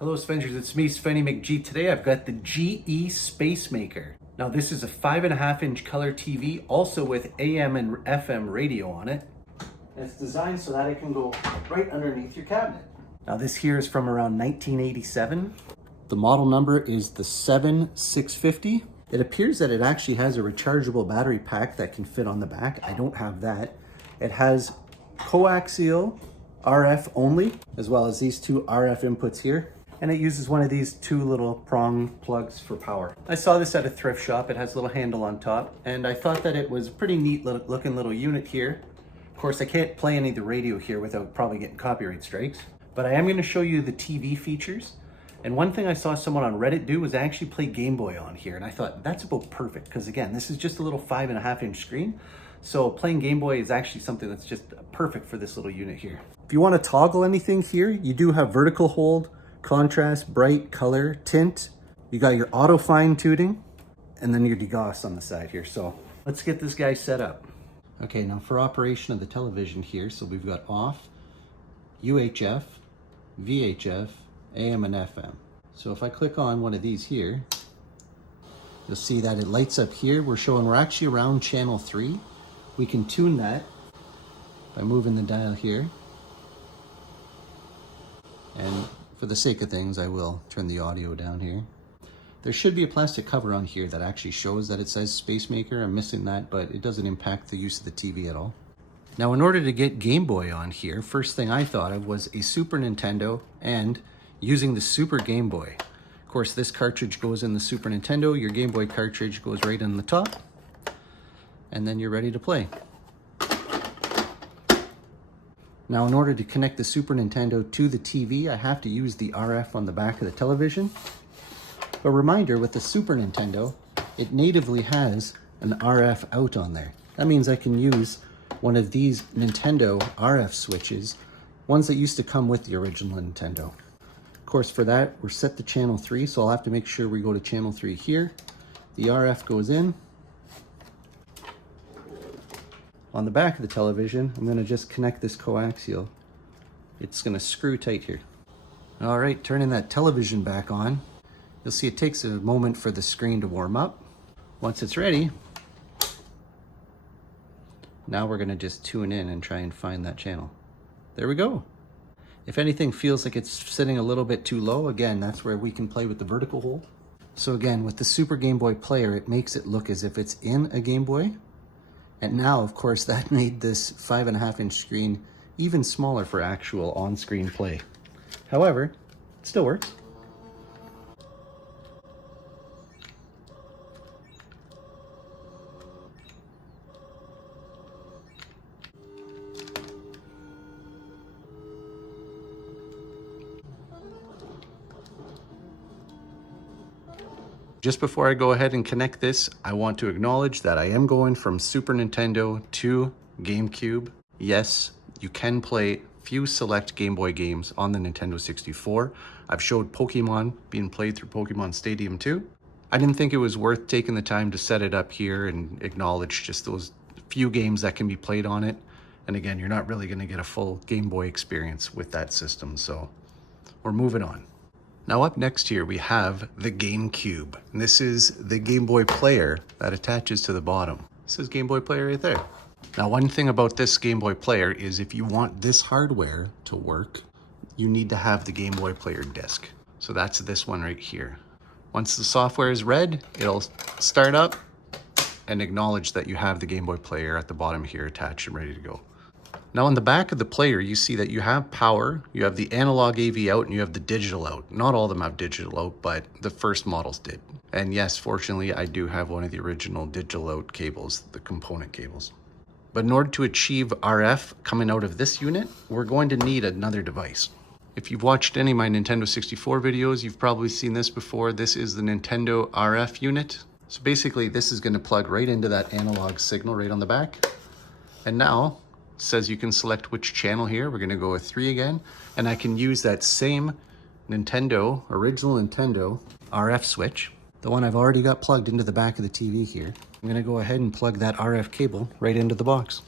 Hello Avengers, it's me, Svenny McG. Today I've got the GE Spacemaker. Now this is a 5.5-inch color TV, also with AM and FM radio on it. And it's designed so that it can go right underneath your cabinet. Now this here is from around 1987. The model number is the 7650. It appears that it actually has a rechargeable battery pack that can fit on the back. I don't have that. It has coaxial RF only, as well as these two RF inputs here. And it uses one of these two little prong plugs for power. I saw this at a thrift shop. It has a little handle on top, and I thought that it was a pretty neat looking little unit here. Of course, I can't play any of the radio here without probably getting copyright strikes, but I am going to show you the TV features. And one thing I saw someone on Reddit do was actually play Game Boy on here, and I thought that's about perfect, because again, this is just a little 5.5-inch screen. So playing Game Boy is actually something that's just perfect for this little unit here. If you want to toggle anything here, you do have vertical hold, contrast, bright, color, tint. You got your auto fine tuning, and then your degauss on the side here. So let's get this guy set up. Okay, now for operation of the television here, so we've got off, UHF, VHF, AM and FM. So if I click on one of these here, you'll see that it lights up here. We're actually around channel 3. We can tune that by moving the dial here. And for the sake of things, I will turn the audio down here. There should be a plastic cover on here that actually shows that it says Spacemaker. I'm missing that, but it doesn't impact the use of the TV at all. Now, in order to get Game Boy on here, first thing I thought of was a Super Nintendo and using the Super Game Boy. Of course, this cartridge goes in the Super Nintendo. Your Game Boy cartridge goes right on the top. And then you're ready to play. Now, in order to connect the Super Nintendo to the TV, I have to use the RF on the back of the television. A reminder, with the Super Nintendo, it natively has an RF out on there. That means I can use one of these Nintendo RF switches, ones that used to come with the original Nintendo. Of course, for that, we're set to channel 3, so I'll have to make sure we go to channel 3 here. The RF goes in. On the back of the television, I'm going to just connect this coaxial. It's going to screw tight here. All right, turning that television back on. You'll see it takes a moment for the screen to warm up. Once it's ready, now we're going to just tune in and try and find that channel. There we go. If anything feels like it's sitting a little bit too low, again, that's where we can play with the vertical hold. So again, with the Super Game Boy Player, it makes it look as if it's in a Game Boy. And now, of course, that made this 5.5-inch screen even smaller for actual on-screen play. However, it still works. Just before I go ahead and connect this, I want to acknowledge that I am going from Super Nintendo to GameCube. Yes, you can play few select Game Boy games on the Nintendo 64. I've showed Pokemon being played through Pokemon Stadium 2. I didn't think it was worth taking the time to set it up here and acknowledge just those few games that can be played on it. And again, you're not really going to get a full Game Boy experience with that system, so we're moving on. Now up next here we have the GameCube. And this is the Game Boy Player that attaches to the bottom. This is Game Boy Player right there. Now one thing about this Game Boy Player is if you want this hardware to work, you need to have the Game Boy Player disc. So that's this one right here. Once the software is read, it'll start up and acknowledge that you have the Game Boy Player at the bottom here attached and ready to go. Now on the back of the player, you see that you have power, you have the analog AV out, and you have the digital out. Not all of them have digital out, but the first models did. And yes, fortunately, I do have one of the original digital out cables, the component cables. But in order to achieve RF coming out of this unit, we're going to need another device. If you've watched any of my Nintendo 64 videos, you've probably seen this before. This is the Nintendo RF unit. So basically, this is going to plug right into that analog signal right on the back. And now, says you can select which channel here. We're going to go with 3 again, and I can use that same original Nintendo RF switch, the one I've already got plugged into the back of the TV here. I'm going to go ahead and plug that RF cable right into the box.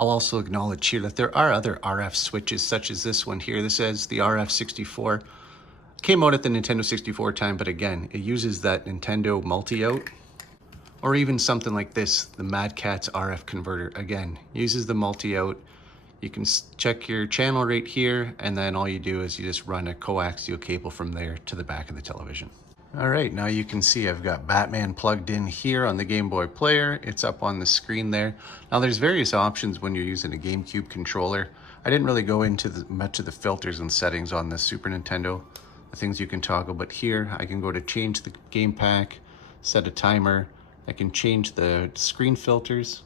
I'll also acknowledge here that there are other RF switches such as this one here. This says the RF 64. Came out at the Nintendo 64 time, but again, it uses that Nintendo multi-out. Or even something like this, the Mad Catz RF converter. Again, uses the multi-out. You can check your channel right here, and then all you do is you just run a coaxial cable from there to the back of the television. All right, now you can see I've got Batman plugged in here on the Game Boy Player. It's up on the screen there. Now there's various options when you're using a GameCube controller. I didn't really go into much of the filters and settings on the Super Nintendo, the things you can toggle, but here I can go to change the game pack, set a timer. I can change the screen filters.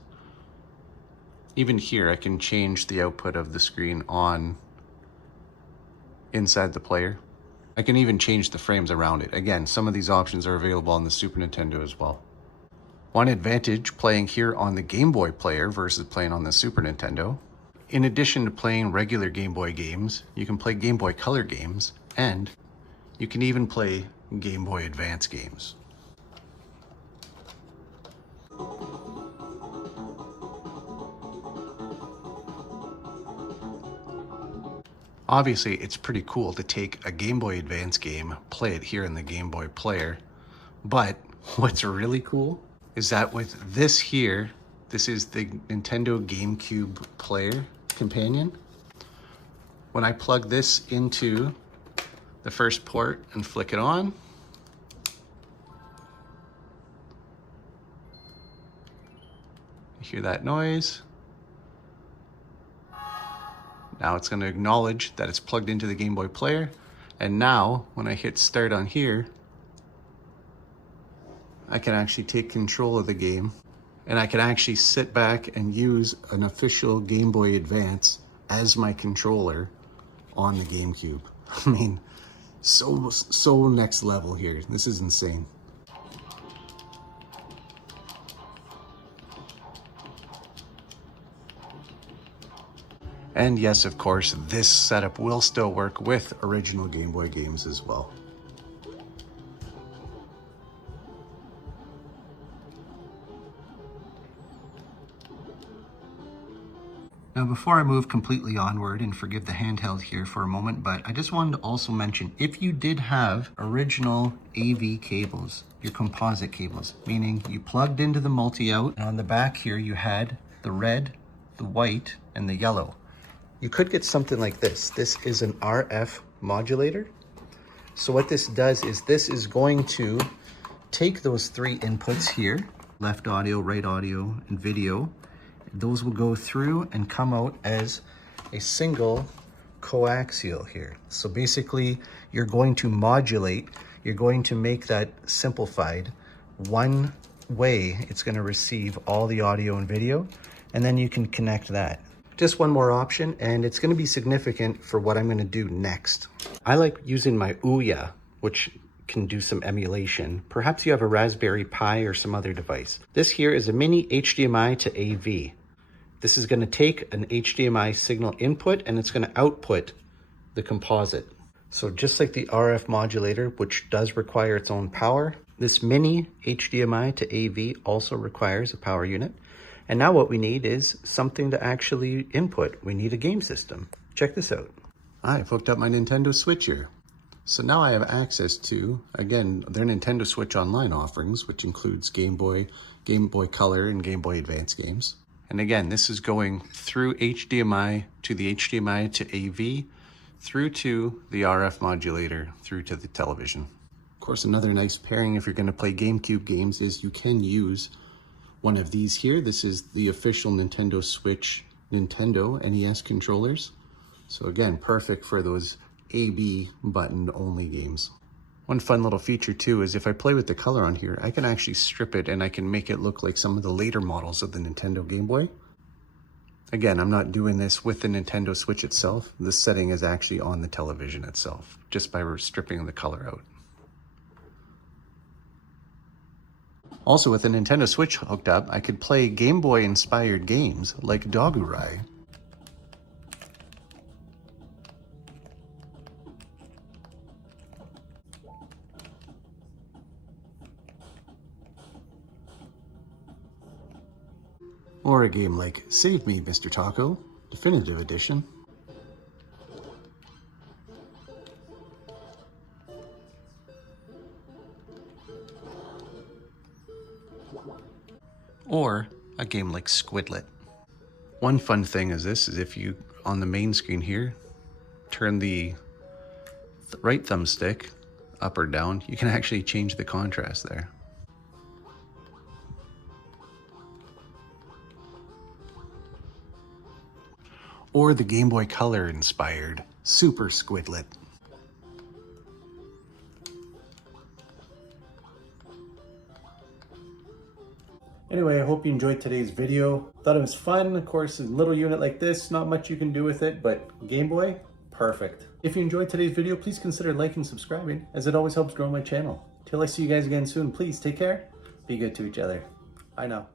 Even here I can change the output of the screen on inside the player. I can even change the frames around it. Again, some of these options are available on the Super Nintendo as well. One advantage playing here on the Game Boy Player versus playing on the Super Nintendo, in addition to playing regular Game Boy games, you can play Game Boy Color games, and you can even play Game Boy Advance games. Obviously, it's pretty cool to take a Game Boy Advance game, play it here in the Game Boy Player, but what's really cool is that with this here, this is the Nintendo GameCube Player companion. When I plug this into the first port and flick it on, you hear that noise. Now it's going to acknowledge that it's plugged into the Game Boy Player. And now when I hit start on here, I can actually take control of the game, and I can actually sit back and use an official Game Boy Advance as my controller on the GameCube. I mean, so next level here. This is insane. And yes, of course, this setup will still work with original Game Boy games as well. Now, before I move completely onward, and forgive the handheld here for a moment, but I just wanted to also mention, if you did have original AV cables, your composite cables, meaning you plugged into the multi-out, and on the back here you had the red, the white, and the yellow. You could get something like this. This is an RF modulator. So what this does is this is going to take those three inputs here, left audio, right audio, and video. Those will go through and come out as a single coaxial here. So basically, you're going to modulate, you're going to make that simplified one way. It's going to receive all the audio and video, and then you can connect that. Just one more option, and it's going to be significant for what I'm going to do next. I like using my Ouya, which can do some emulation. Perhaps you have a Raspberry Pi or some other device. This here is a mini HDMI to AV. This is going to take an HDMI signal input and it's going to output the composite. So just like the RF modulator, which does require its own power, this mini HDMI to AV also requires a power unit. And now what we need is something to actually input. We need a game system. Check this out. I've hooked up my Nintendo Switch here. So now I have access to, again, their Nintendo Switch Online offerings, which includes Game Boy, Game Boy Color, and Game Boy Advance games. And again, this is going through HDMI to the HDMI to AV, through to the RF modulator, through to the television. Of course, another nice pairing if you're going to play GameCube games is you can use one of these here. This is the official Nintendo Switch Nintendo NES controllers. So again, perfect for those AB button only games. One fun little feature too is if I play with the color on here, I can actually strip it and I can make it look like some of the later models of the Nintendo Game Boy. Again, I'm not doing this with the Nintendo Switch itself. This setting is actually on the television itself, just by stripping the color out. Also, with the Nintendo Switch hooked up, I could play Game Boy inspired games like Dogurai. Or a game like Save Me, Mr. Taco, Definitive Edition. Or a game like Squidlet. One fun thing is this, is if you, on the main screen here, turn the right thumbstick up or down, you can actually change the contrast there. Or the Game Boy Color inspired Super Squidlet. Anyway, I hope you enjoyed today's video. Thought it was fun. Of course, a little unit like this, not much you can do with it, but Game Boy, perfect. If you enjoyed today's video, please consider liking and subscribing, as it always helps grow my channel. Till I see you guys again soon, please take care. Be good to each other. Bye now.